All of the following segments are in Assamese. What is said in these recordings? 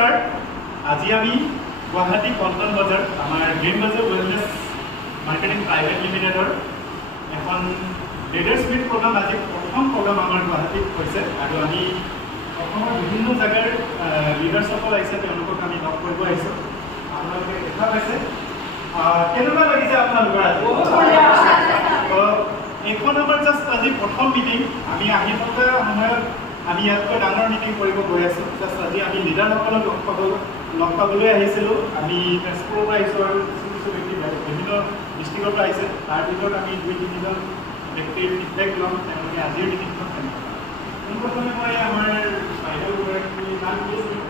নমস্কাৰ। আজি আমি গুৱাহাটী পল্টন বজাৰ আমাৰ ড্ৰিম বাজাৰ ৱেলনেছ মাৰ্কেটিং প্ৰাইভেট লিমিটেডৰ এখন লিডাৰ্ছ মিট প্ৰগ্ৰাম আজি প্ৰথম প্ৰগ্ৰাম আমাৰ গুৱাহাটীত হৈছে আৰু আমি অসমৰ বিভিন্ন জেগাৰ লিডাৰ্ছসকল আহিছে, তেওঁলোকক আমি লগ কৰিব আহিছোঁ। আপোনালোকে দেখা পাইছে কেনেকুৱা লাগিছে আপোনালোকৰ আজি? এইখন আমাৰ জাষ্ট আজি প্ৰথম মিটিং। আমি আহি থকা সময়ত আমি ইয়াতকৈ ডাঙৰ মিটিং কৰিব গৈ আছোঁ। জাষ্ট আজি আমি লিডাৰসকলক লগ পাবলৈ আহিছিলোঁ। আমি তেজপুৰৰ পৰা আহিছোঁ আৰু কিছু ব্যক্তি বিভিন্ন ডিষ্ট্ৰিক্টৰ পৰা আহিছে। তাৰ ভিতৰত আমি 2-3জন ব্যক্তিৰ ফিডবেক ল'ম, তেওঁলোকে আজিৰ মিটিংখন কেনেকুৱা। পোনপ্ৰথমে মই আমাৰ বাইদেউগৰাকী নাম কি আছিল?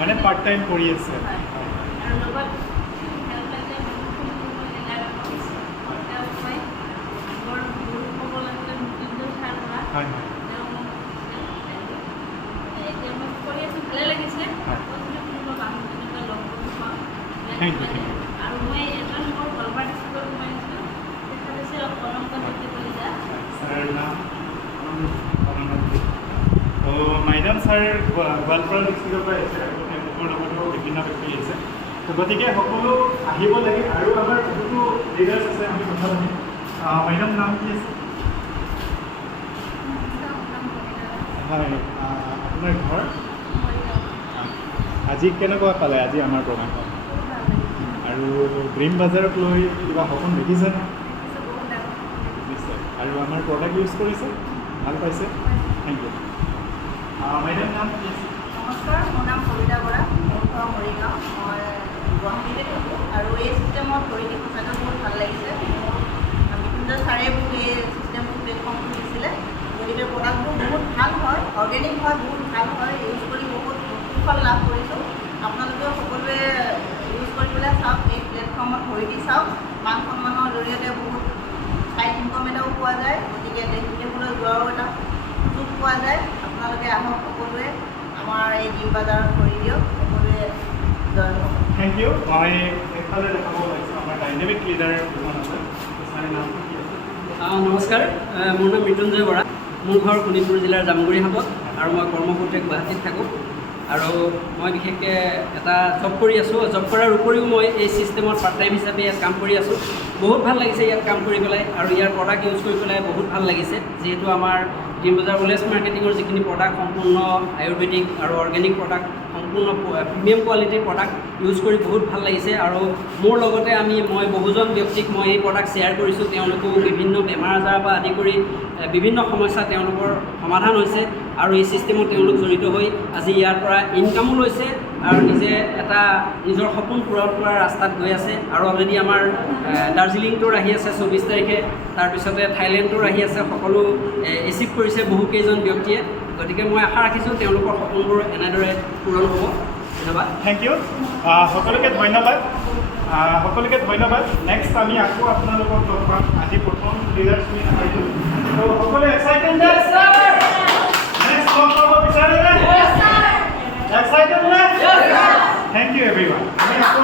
মানে পাৰ্ট টাইম কৰি আছে। মাইদাম ছাৰ গোৱালপাৰা ডিষ্ট্ৰিক্টৰ পৰা আহিছে আৰু তেওঁলোকৰ লগতো বিভিন্ন ব্যক্তি আহিছে। গতিকে সকলো আহিব লাগে আৰু আমাৰ বহুতো লিডাৰ্ছ আছে, আমি কথা পাতিম। মাইদাম নাম কি আছে? হয়, আপোনাৰ ঘৰ? আজি কেনেকুৱা পালে আজি আমাৰ প্ৰগ্ৰামখন? আৰু ড্ৰিম বাজাৰক লৈ কিবা সপোন দেখিছেনে? নিশ্চয়। আৰু আমাৰ প্ৰডাক্ট ইউজ কৰিছে, ভাল পাইছে? Thank U. মাইদাম নাম কি আছে? নমস্কাৰ, মোৰ নাম কবিতা বৰা, মোৰ ঘৰ মৰিগাঁও। মই গুৱাহাটীতে থাকোঁ আৰু এই চিষ্টেমত কৰি দি সঁচাকৈ বহুত ভাল লাগিছে। মৃত্যুঞ্জয় ছাৰে মোক এই চিষ্টেমটো প্লেটফৰ্মটো দিছিলে। গতিকে প্ৰডাক্টবোৰ বহুত ভাল হয়, অৰ্গেনিক হয়, বহুত ভাল হয়, ইউজ কৰি বহুত সুফল লাভ কৰিছোঁ। আপোনালোকেও সকলোৱে ইউজ কৰি পেলাই চাওক, এই প্লেটফৰ্মত ভৰি দি চাওক। মান সন্মানৰ জৰিয়তে বহুত ছাইড ইনকম এটাও পোৱা যায়। গতিকে দেশ বিদেশলৈ যোৱাৰো এটা সুযোগ পোৱা যায়। আপোনালোকে আহক, সকলোৱে আমাৰ এই ড্ৰিম বাজাৰত কৰি দিয়ক, সকলোৱে জয় হওক। Thank you. মই এইফালে দেখাব ওলাইছোঁ আমাৰ ডাইনেমিক লিডাৰ দুজন আছে। ছাৰৰ নামটো কি আছে? নমস্কাৰ, মোৰ নাম মৃত্যুঞ্জয় বৰা। মোৰ ঘৰ শোণিতপুৰ জিলাৰ জামুগুৰি হাটত আৰু মই কৰ্মসূত্ৰে গুৱাহাটীত থাকোঁ। আৰু মই বিশেষকৈ এটা জব কৰি আছোঁ। জব কৰাৰ উপৰিও মই এই ছিষ্টেমত পাৰ্ট টাইম হিচাপে ইয়াত কাম কৰি আছোঁ। বহুত ভাল লাগিছে ইয়াত কাম কৰি পেলাই আৰু ইয়াৰ প্ৰডাক্ট ইউজ কৰি পেলাই বহুত ভাল লাগিছে। যিহেতু আমাৰ ড্ৰিম বাজাৰ ৱেলনেছ মাৰ্কেটিঙৰ যিখিনি প্ৰডাক্ট সম্পূৰ্ণ আয়ুৰ্বেদিক আৰু অৰ্গেনিক প্ৰডাক্ট, সম্পূৰ্ণ প্ৰিমিয়াম কোৱালিটিৰ প্ৰডাক্ট ইউজ কৰি বহুত ভাল লাগিছে। আৰু মোৰ লগতে মই বহুজন ব্যক্তিক মই এই প্ৰডাক্ট শ্বেয়াৰ কৰিছোঁ। তেওঁলোকেও বিভিন্ন বেমাৰ আজাৰৰ পৰা আদি কৰি বিভিন্ন সমস্যা তেওঁলোকৰ সমাধান হৈছে আৰু এই ছিষ্টেমত তেওঁলোক জড়িত হৈ আজি ইয়াৰ পৰা ইনকামো লৈছে আৰু নিজে এটা নিজৰ সপোন পূৰণ কৰাৰ ৰাস্তাত গৈ আছে। আৰু অলৰেডি আমাৰ দাৰ্জিলিং টুৰ আহি আছে 24 তাৰিখে, তাৰপিছতে থাইলেণ্ড টুৰ আহি আছে। সকলো এচিভ কৰিছে বহুকেইজন ব্যক্তিয়ে। গতিকে মই আশা ৰাখিছোঁ তেওঁলোকৰ সপোনবোৰ এনেদৰে পূৰণ হ'ব। ধন্যবাদ। Thank you. সকলোকে ধন্যবাদ। নেক্সট আমি আকৌ আপোনালোকক লগ পাম। আজি প্ৰথম লিডাৰ্ছ মিট আহিছোঁ। তো সকলোৱে এক্সাইটেড নে? নেক্সট লগ পাব বিচাৰেনে? এক্সাইটেড নে? Thank you everyone. আমি আকৌ